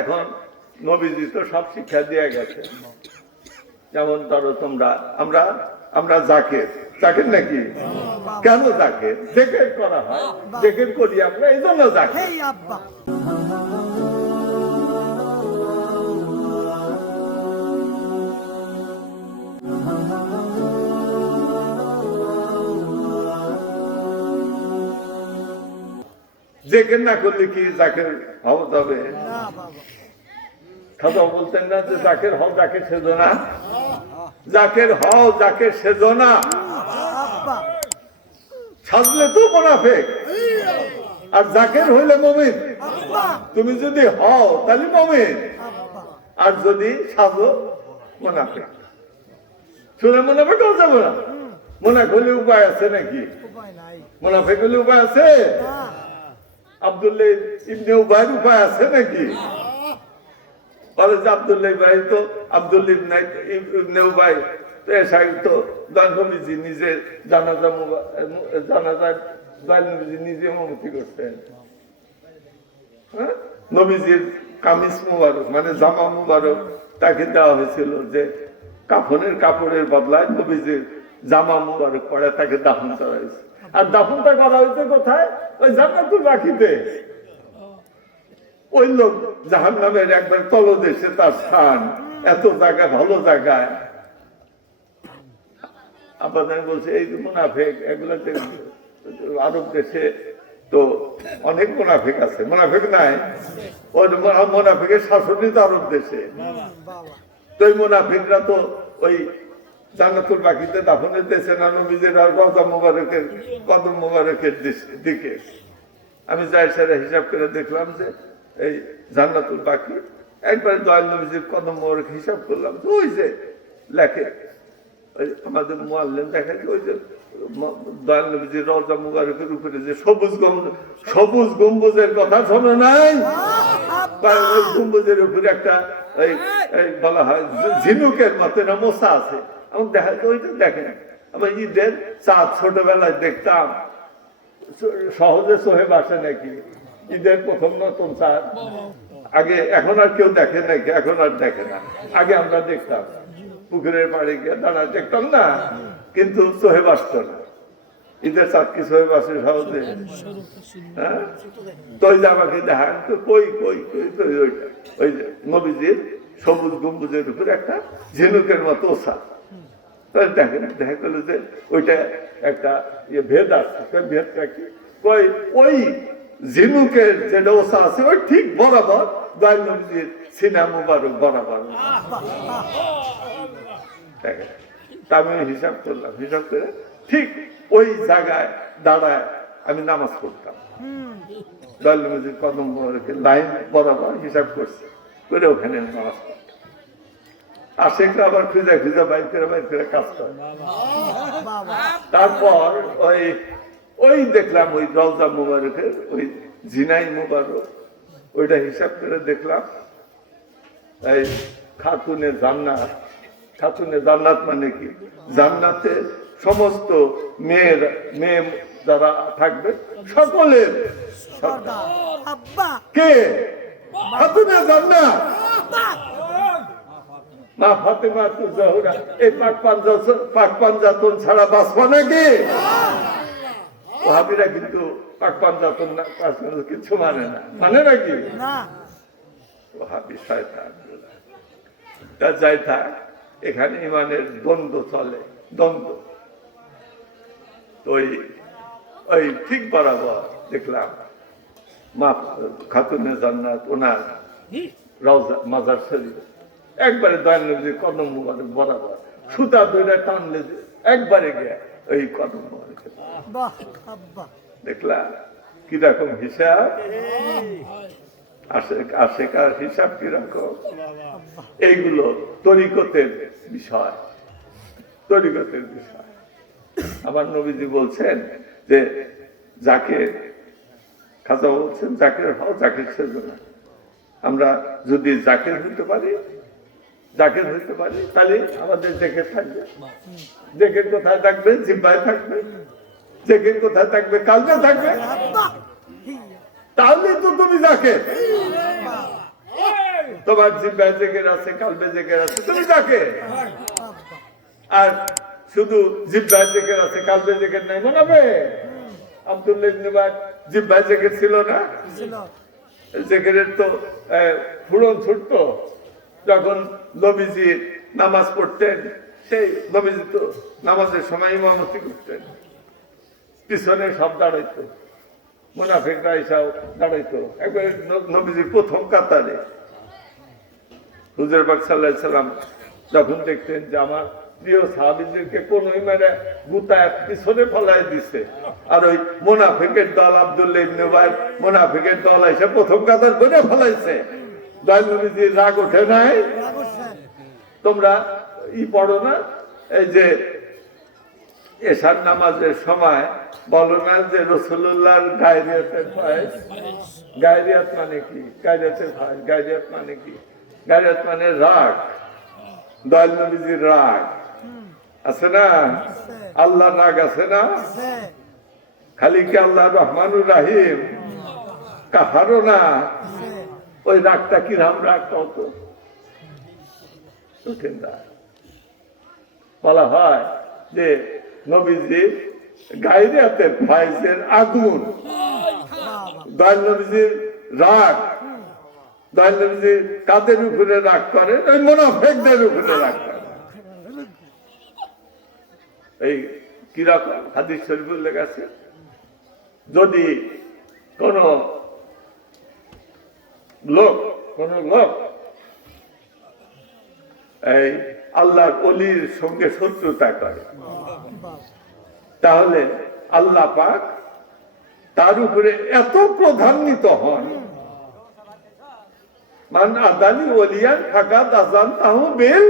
এখন নবীজি তো সব শিক্ষা দিয়ে গেছে। যেমন ধরো তোমরা, আমরা আমরা জাকের। জাকের নাকি? কেন জাকের? জেকের করা হয়। জেকের করি আমরা, এই জন্য জাকের। জেকের না করলে কি জাকের হওয়া যাবে? বাবা খাজা বলতেন না যে জাকের হও জাকের সেজো না। জাকের হও জাকের সেজো না। সাজলে তো মোনাফেক। আর জাকের হইলে মমিন। তুমি যদি হও তাহলে মমিন। আর যদি সাজো মোনাফেক। শুনে মোনাফেক যাবে না। মোনাফেক হলে উপায় আছে নাকি? মোনাফেক হলে উপায় আছে? আবদুল্লাহ উপায় আছে নাকি? বলে যে আবদুল্লাহ তো আবদুল্লাহ তো তো নিজে জানাজা জানাজা নিজে মমতি করতেন হ্যাঁ? নবীজির কামিজ মুবারক মানে জামা মুবারক তাকে দেওয়া হয়েছিল যে কাফনের কাপড়ের বদলায় নবীজির জামা মুবারক পরে তাকে দাফন করা হয়েছে। আর দাফনটা করা হয়েছে কোথায়? ওই জান্নাতুল বাকিতে ওই লোক জাহান নামের একবার তলদেশে তার স্থান। এত জায়গায় ভালো জায়গায় আপনাদের বলছে এই যে মুনাফেক এগুলোতে আরব দেশে তো অনেক মুনাফেক আছে। মুনাফেক নাই। ওই মোনা- মুনাফেকের শাসনই তো আরব দেশে। তো ওই মুনাফিকরা তো ওই জান্নাতুল বাকিতে দাফনের দেশে না নবীজের রজা মুবারকের, কদম মুবারকের দিকে। আমি যাই সেরা হিসাব করে দেখলাম যে এই জান্নাতুল বাকি, একবার দয়াল নবীজির কদম মুবারক হিসাব করলাম ওই যে লেখে আমাদের মোয়াল্লেন দেখা ওই যে দয়াল নবীজির রজা মুবারকের উপরে যে সবুজ গম্বুজ, সবুজ গম্বুজের কথা শোনো নাই? গম্বুজের উপরে একটা, এই বলা হয় ঝিনুকের মতো মশা আছে। আমার দেখা ওইটা দেখেন আমার ঈদের চাঁদ ছোটবেলায় দেখতাম, সহজে সোহে বাসে নাকি? ঈদের প্রথম নতুন চাঁদ আগে, এখন আর কেউ দেখে নাকি এখন আর দেখে না। আগে আমরা দেখতাম, পুকুরের পাড়ে গিয়ে দাঁড়া, দেখতাম না, কিন্তু সোহে বাসত না। ঈদের চাঁদ কি সোহে বাসে সহজে? হ্যাঁ? তো আমাকে দেখান তো কই কই কই কই, ওইটা। ওই যে নবীজির সবুজ গম্বুজের উপর একটা ঝিনুকের মতো ওষা। তাহলে দেখেন দেখা গেল যে ওইটা একটা ইয়ে ভেদ আছে। ভেদটা কি? কই ওই ঝিনুকের যে ওষা আছে ওই ঠিক বরাবর দয়াল নবীজির সিনা মুবারক বরাবর। দেখেন তা আমি হিসাব করলাম হিসাব করে ঠিক ওই জায়গায় দাঁড়ায় আমি নামাজ পড়তাম। দয়াল নবীজির কদম লাইন বরাবর হিসাব করছে করে ওখানে নামাজ পড়তাম। আশেকরা আবার খুঁজে খুঁজে বাইর করে বাইর করে কাজ করে তারপর ওই ওই দেখলাম ওই রওজা মুবারকের ওই জিনাই মুবারক ওইটা হিসাব করে দেখলাম। এই খাতুনে জান্নাত খাতুনে জান্নাত মানে কি? জান্নাতে সমস্ত মেয়ের মেয়ে যারা থাকবে সকলের কে? খাতুনে জান্নাত। মা ফাতেমা তো জহুরা। এই পাক পাঞ্জাতন পাক পাঞ্জাতন ছাড়া বাঁচবা নাকি? ওহাবিরা কিন্তু পাক পাঞ্জাতন না পাক কিছু মানে না। মানে নাকি? না। ওহাবি শয়তান। তা যাই থাক এখানে ইমানের দ্বন্দ্ব চলে দ্বন্দ্ব। ওই ওই ঠিক বরাবর দেখলাম মা খাতুনে জান্নাত ওনার রওজা মাজার শরীফ। একবারে দয়াল নবীর কদম মুবারক বরাবর সুতা দুইটা টানলে যে একবারে গিয়ে ওই কদম মুবারক দেখলা কীরকম হিসাব? আসে আশেকার হিসাব কীরকম? এইগুলো তরিকতের বিষয়। তরিকতের বিষয়। আমার নবীজি বলছেন যে যাকে খাজা বলছেন জাকের হও জাকের সেজো না আমরা যদি জাকের হইতে পারি জাকের হইতে পারি তাহলে আমাদের জেকের থাকবে। জেকের কোথায় থাকবে জিব্বায় থাকবে। জেকের কোথায় থাকবে কালকে থাকবে। তাহলে তো তুমি যাকে। আব্বা তোমার জিব্বায় জেগের আছে কালবে জেগের আছে তুমি যাকে। আর শুধু জিব্বায় জেগের আছে কালবে জেগের নাই মনে হবে আব্দুল্লাহ ইবনে বাদ জিব্বায় জেগের ছিল না? ছিল। জেগেরের তো ফুড়ন ছুটত। যখন নবীজি নামাজ পড়তেন, সেই নবীজি তো নামাজের সময় ইমামতি করতেন। পিছনে সব দাঁড়াইতো, মুনাফিকরা এসব দাঁড়াইতো। একবার নবীজির প্রথম কাতারে হুজুর বাক যখন দেখতেন যে আমার প্রিয় সাহাবিদেরকে কোন মেরে গুতায় পিছনে ফলাই দিছে, আর ওই মোনাফিকের দল আব্দুল্লাহ মোনাফিকের দল এসে প্রথম কাতার বনে ফলাইছে। রাগ ওঠে নাই? তোমরা ই পড়ো না, এই যে এশার নামাজের সময় বলো না যে রসুল্লাহর গায়রিয়াতের ফয়েজ গায়রিয়াত মানে কি? গায়রিয়াতের ফয়েজ গায়রিয়াত মানে কি? গায়রিয়াত মানে রাগ। দয়াল নবীজির রাগ। আছে না? আল্লাহ রাগ আছে না? খালি কি আল্লাহ রহমানুর রাহিম? কাহারও না? ওই রাগটা কিরাম রাগ কত কঠিন রাগ বলা হয় যে নবীজি গাইরিয়াতের ফাইজের আগুন। দয়াল নবীজির রাগ। দয়াল নবীজি কাদের উপরে রাগ করেন ওই মোনাফেকদের উপরে রাগ করেন এই কীরকম? হাদিস শরীফ উল্লেখ যদি কোন লোক কোন লোক এই আল্লাহর অলির সঙ্গে শত্রুতা করে। তাহলে আল্লাহ পাক তার উপরে এত প্রধান্বিত হন। মান আদানি ওলিয়ান ফাঁকা দাজান তাহু বেল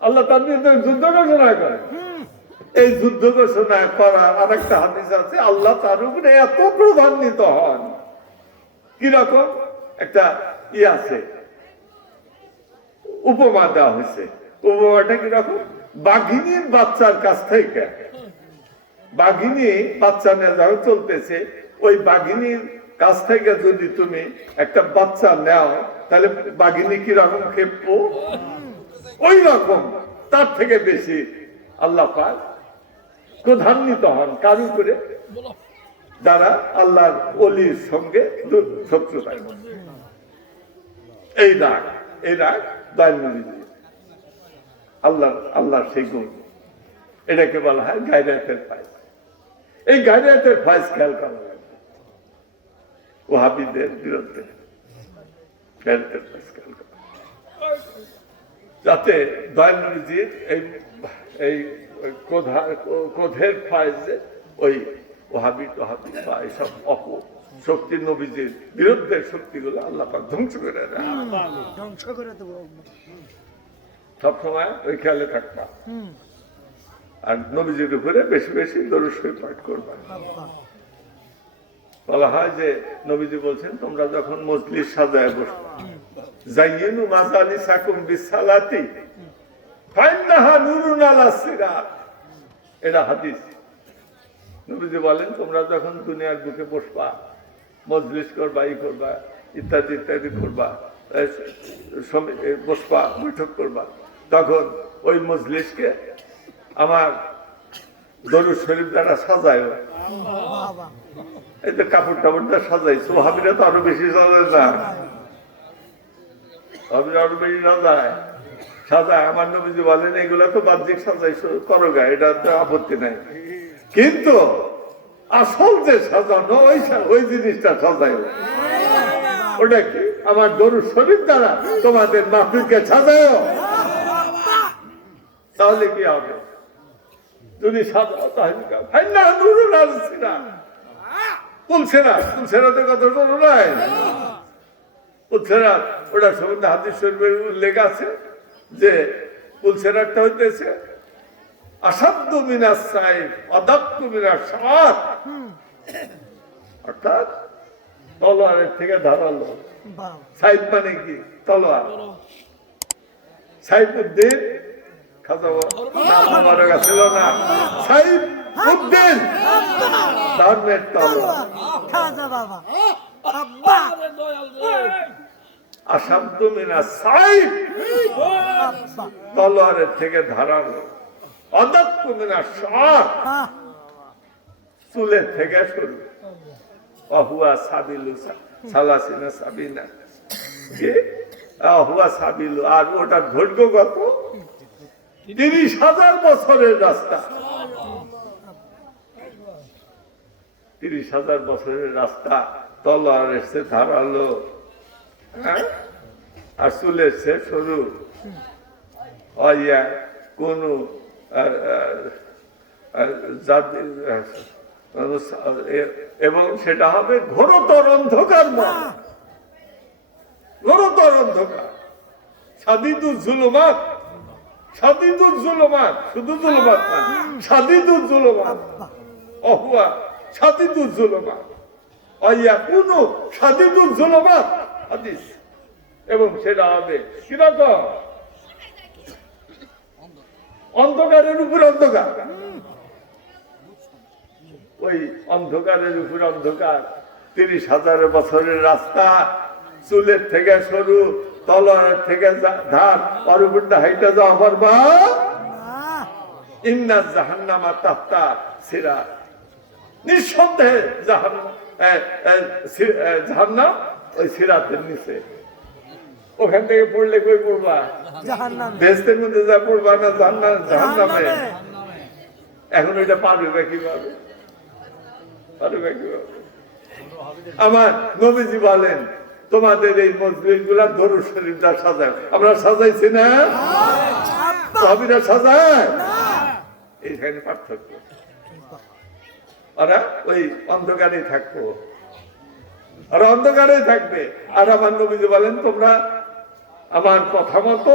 আল্লাহ তার যুদ্ধ ঘোষণা করেন। এই যুদ্ধ ঘোষণা করা আর একটা হাদিস আছে, আল্লাহ তার উপরে এত প্রধান্বিত হন। কীরকম একটা ই আছে উপমা দেওয়া হয়েছে। উপমাটা কীরকম? বাঘিনীর বাচ্চার কাছ থেকে। বাঘিনী বাচ্চা নিয়ে চলতেছে। ওই বাঘিনীর কাছ থেকে যদি তুমি একটা বাচ্চা নেও, তাহলে বাঘিনী কীরকম খেপো ওই রকম তার থেকে বেশি আল্লাহ পাক প্রধান্বিত হন। কার? উপরে যারা আল্লাহর অলির সঙ্গে শত্রুতা এই রাগ। এই রাগ দয়ালনবী আল্লাহ আল্লাহর সেই গুণ। এটাকে বলা হয় গায়রাতের ফাইজ এই গায়রাতের ফাইজ খেয়াল করা লাগবে। বিরুদ্ধে ফাইজ খেয়াল করা যাতে দয়ালনবীজির এই এই কোধা কোধের ফাইজে ওই ওহাবি তোহাবি বা এইসব অপ শক্তি নবীজির বিরুদ্ধে শক্তিগুলো আল্লাহ পাক ধ্বংস করে দেয়। ধ্বংস করে দেবো সবসময় ওই খেয়ালে থাকবা। আর নবীজির উপরে বেশি বেশি দরুশ্বই পাঠ করবা। বলা হয় যে নবীজি বলছেন তোমরা যখন মজলিস সাজায় বসবা জাইয়েনু মাজালি সাকুম বিসালাতি ফাইন্নাহা নুরুন আলা সিরাত। এটা হাদিস। নবীজি বলেন তোমরা যখন দুনিয়ার বুকে বসবা মজলিস করবা, ই করবা, ইত্যাদি ইত্যাদি করবা বসবা, বৈঠক করবা। তখন ওই মজলিসকে আমার দরুদ শরীফ দ্বারা সাজায় এই যে কাপড় টাপড় টাপড়টা সাজাইছো হাবিরা তো আরও বেশি সাজায় না। হাবিরা আরও বেশি সাজায়। সাজায়, আমার নবীজি বলেন, এগুলা তো বাহ্যিক সাজাইছো, করো গা, এটা তো আপত্তি নাই। কিন্তু আসল যে সাজানো ওই ওই জিনিসটা সাজাই ওটা কি? আমার দরুদ শরীর দ্বারা তোমাদের মাহফিলকে সাজায় তাহলে কি হবে? যদি সাজাও ওটা উল্লেখ আছে যে হইতেছে মিনার অদক্ষ মিনার সাত অর্থাৎ তলোয়ারের থেকে ধারালো। সাইফ মানে কি? তলোয়ার। সাইফুদ্দিন ছিল না? সাইফ উদ্দিন। ধর্মের তলোয়ার। মিনা সাইফ। তলোয়ারের থেকে ধারালো। অদক্ষ মিনা হ্যাঁ চুলের থেকে শুরু অহুয়া সাবিলু সালাসিনা সাবিনা? অহুয়া সাবিলু আর ওটা ধৈর্য কত তিরিশ হাজার বছরের রাস্তা। তিরিশ হাজার বছরের রাস্তা তলোয়ার এসে ধারালো হ্যাঁ? আর চুলের সে সরু। অইয়া কোন এবং সেটা হবে ঘোরতর অন্ধকার ঘোরতর অন্ধকার। সাদিদুল জুলুমাত। জুলুমাত। শুধু জুলুমাত না জুলুমাত। অহুয়া জুলুমাত। অইয়া কোন সাদিদুল জুলুমাত। হাদিস। এবং সেটা হবে কীরকম? অন্ধকারের উপর অন্ধকার। ওই অন্ধকারের উপর অন্ধকার। তিরিশ হাজার বছরের রাস্তা চুলের থেকে সরু তলার থেকে ধার ওর উপর দিয়ে হাইটা যাওয়া পারবা জাহান্নামা সিরা। নিঃসন্দেহে জাহান্নাম ওই সিরাতের নিচে। ওখান থেকে পড়লে কই পড়বা? মধ্যে যা পড়বা না জাহান্নাম এখন ওইটা পারবে বা কীভাবে পারবে কীভাবে? আমার নবীজি বলেন তোমাদের এই মসজিদগুলা দরুদ শরীফ যা সাজায়। আমরা সাজাইছি না? সাহাবিরা সাজায়? এইখানে পার্থক্য। ওরা ওই অন্ধকারে থাকব। ওরা অন্ধকারে থাকবে। আর আমার নবীজি বলেন তোমরা আমার কথা মতো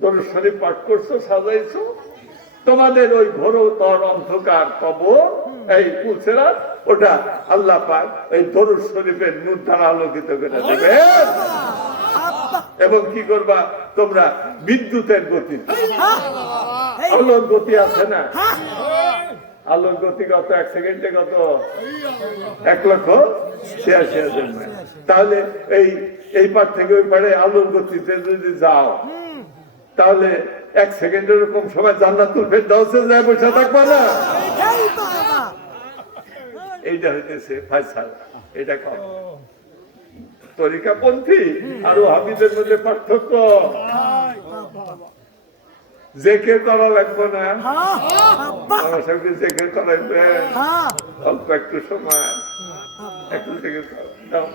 দরুদ শরীফ পাঠ করছ সাজাইছো। তোমাদের ওই ঘোরতর অন্ধকার কবর এই কুলসেরা ওটা আল্লাহ পাক এই দরুদ শরীফের নূর দ্বারা আলোকিত করে দেবে। এবং কি করবা? তোমরা বিদ্যুতের গতি হ্যাঁ। আলোর গতি আছে না? হ্যাঁ। আলোর গতি কত? এক সেকেন্ডে কত? এক লক্ষ ছিয়াশি হাজার মাইল। তাহলে এই এই পার থেকে ওই পারে আলোর গতিতে যদি যাও তাহলে এক সেকেন্ডের এরকম সময় জান্নাতুল ফেরদাউসে যায় বসে থাকবা না? এইটা হইতেছে ফাইসাল এটা কম তরিকাপন্থী আর হাবিদের মধ্যে পার্থক্য। জেকে করা লাগবে না। আমার সঙ্গে জেকে করাইবে অল্প একটু সময়। একটু জেকে দাও।